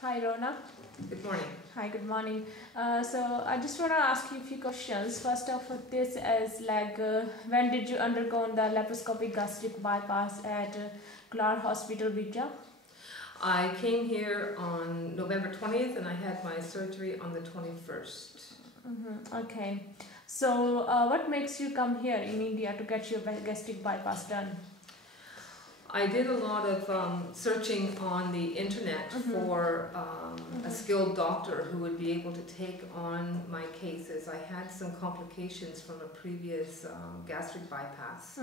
Hi Rona. Good morning. Hi, good morning. So I just want to ask you a few questions. First off, this is like when did you undergo the laparoscopic gastric bypass at Kular Hospital, Bija? I came here on November 20th and I had my surgery on the 21st. Okay. So what makes you come here in India to get your gastric bypass done? I did a lot of searching on the internet for a skilled doctor who would be able to take on my cases. I had some complications from a previous gastric bypass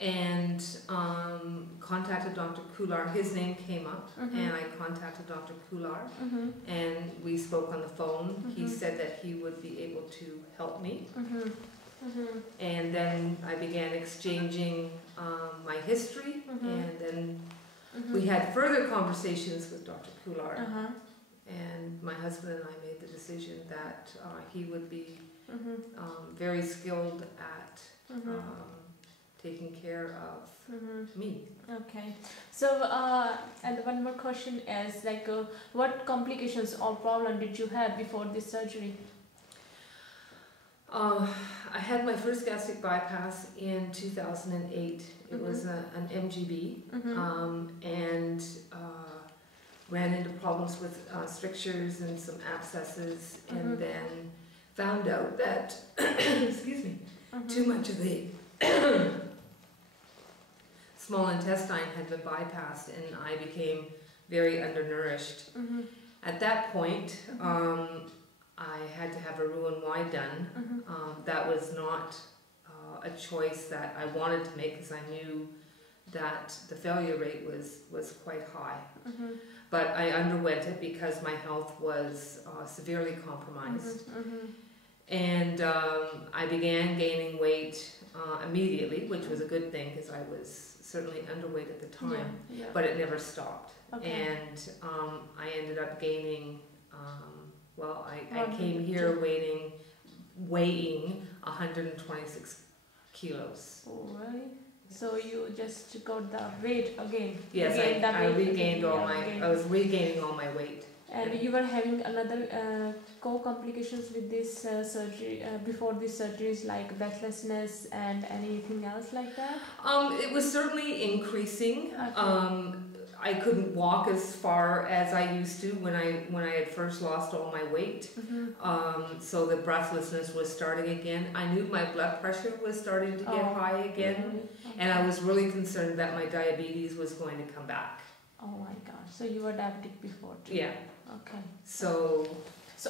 and contacted Dr. Kular. His name came up and I contacted Dr. Kular and we spoke on the phone. He said that he would be able to help me. And then I began exchanging my history, and then we had further conversations with Dr. Kular, and my husband and I made the decision that he would be very skilled at taking care of me. Okay. So, and one more question is like, what complications or problem did you have before this surgery? I had my first gastric bypass in 2008. It was an MGB and ran into problems with strictures and some abscesses and then found out that, excuse me, too much of the small intestine had been bypassed and I became very undernourished. At that point, I had to have a Roux-en-Y done. That was not a choice that I wanted to make because I knew that the failure rate was quite high. But I underwent it because my health was severely compromised. And I began gaining weight immediately, which was a good thing because I was certainly underweight at the time, but it never stopped. And I ended up gaining well, I came here weighing 126 kilos. Oh, really? So you just got the weight again? Yes, I regained all my, I was regaining all my weight. And you were having another co-complications with this surgery, before this surgeries, like breathlessness and anything else like that? It was certainly increasing. I couldn't walk as far as I used to when I had first lost all my weight. So the breathlessness was starting again. I knew my blood pressure was starting to get high again, and I was really concerned that my diabetes was going to come back. Oh my God! So you were diabetic before too? Yeah. Okay. So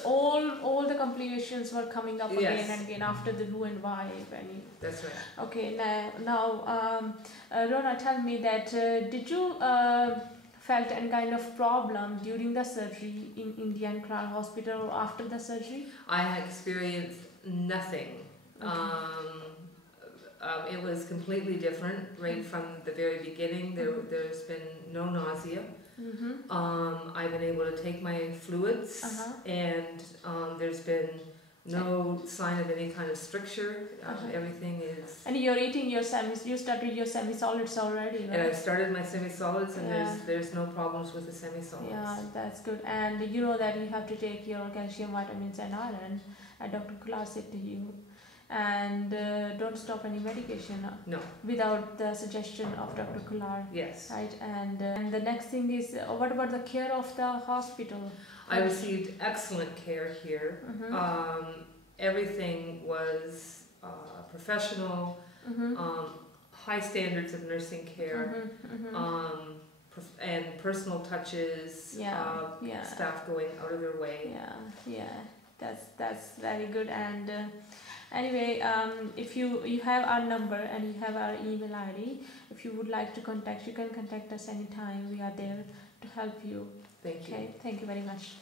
all the complications were coming up again and again after the Roux-en-Y. That's right. Okay, now Rona, tell me that did you felt any kind of problem during the surgery in Indian Kular Hospital or after the surgery? I had experienced nothing. It was completely different right from the very beginning. There's been no nausea. I've been able to take my fluids and there's been no sign of any kind of stricture. Everything is... And you're eating your you started your semi-solids already, right? And I've started my semi-solids and there's no problems with the semi-solids. Yeah, that's good. And you know that you have to take your calcium, vitamins and iron, and Dr. Kular said to you. And don't stop any medication without the suggestion of Dr. Kular. Yes. Right. And the next thing is, what about the care of the hospital? I received excellent care here. Everything was professional, high standards of nursing care, and personal touches, staff going out of their way. That's very good. And anyway, if you have our number and you have our email ID, if you would like to contact, you can contact us anytime. We are there to help you. Thank you. Okay, thank you very much.